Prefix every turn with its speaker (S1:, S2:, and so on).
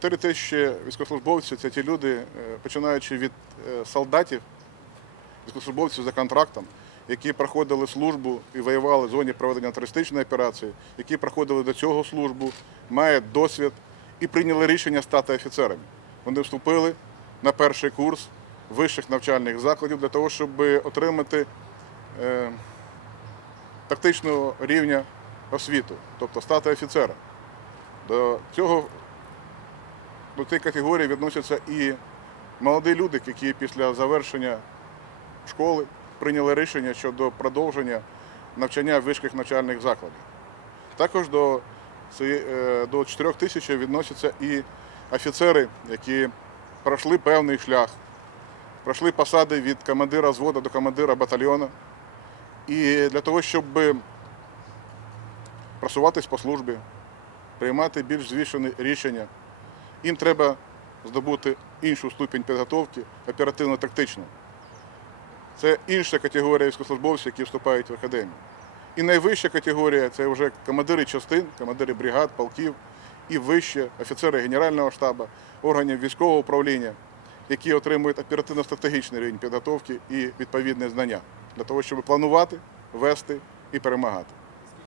S1: 4 тисячі військовослужбовців це ті люди, е, починаючи від е, солдатів, військовослужбовців за контрактом, які проходили службу і воювали в зоні проведення терористичної операції, які проходили до цього службу, мають досвід і прийняли рішення стати офіцерами. Вони вступили на перший курс вищих навчальних закладів для того, щоб отримати е, тактичного рівня освіту, тобто стати офіцером. До цього до цієї категорії відносяться і молоді люди, які після завершення школи прийняли рішення щодо продовження навчання в вищих навчальних закладах. Також до, е, до 4 тисяч відносяться і офіцери, які пройшли певний шлях, пройшли посади від командира взводу до командира батальйону. І для того, щоб просуватись по службі, приймати більш взвішені рішення, їм треба здобути іншу ступінь підготовки оперативно-тактичну. Це інша категорія військовослужбовців, які вступають в академію. І найвища категорія це вже командири частин, командири бригад, полків і вище офіцери Генерального штабу, органів військового управління, які отримують оперативно-стратегічний рівень підготовки і відповідне знання для того, щоб планувати, вести і перемагати.